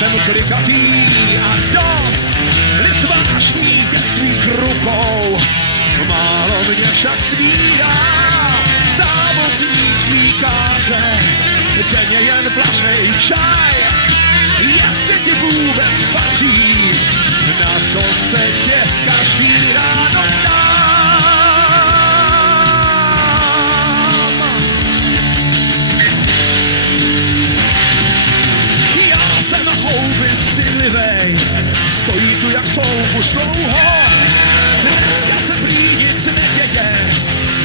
jsem klikatý a dost vážný je v tvých rukou. Málo mě však svírá závozník tvýkáře, denně jen vlažnej čaj, jestli ti vůbec patří, na to se tě každý ráno dám. Já jsem houby stydlivej, stojí tu jak soud už dlouho, dneska se prý nic neděje,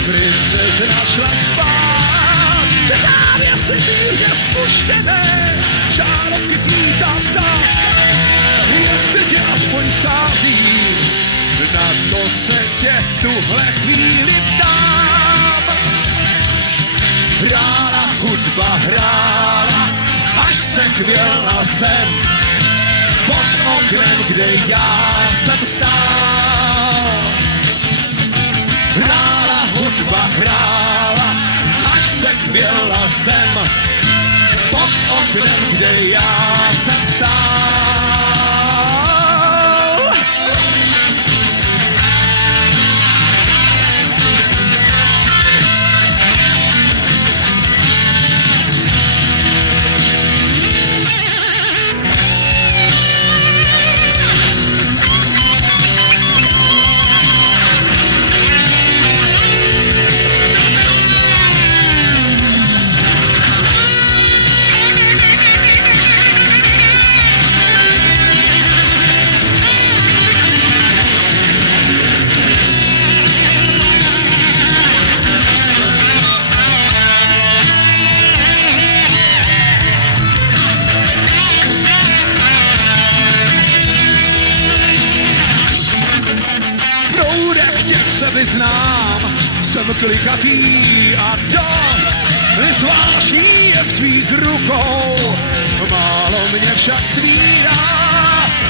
princezna šla spát, závěsy mírně spuštěné, žárovky kvítá tak, jestli tě aspoň schází, na to se tě tuhle chvíli dám. Hrála hudba, hrála, až se chvěla sem, pod oknem, kde já jsem stál. Hrála hudba, hrála, až se chvěla sem, pod oknem, kde já jsem stál. Vyznám, jsem klikatý a dost zvláštní je v tvých rukou. Málo mě však svírá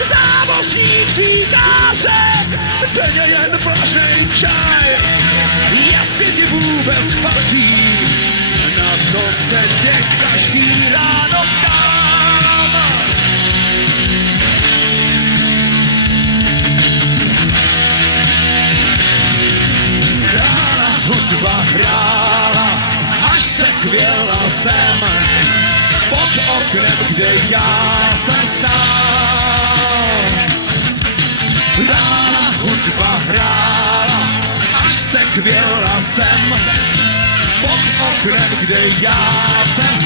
závozník tvýkářek, denně jen vlažnej čaj, jestli ti vůbec patří, na to se tě každý ráno ptám. Hudba hrála, až se chvěla sem, pod oknem, kde já jsem stál. Hrála hudba hrála, až se chvěla sem, pod oknem, kde já jsem stál.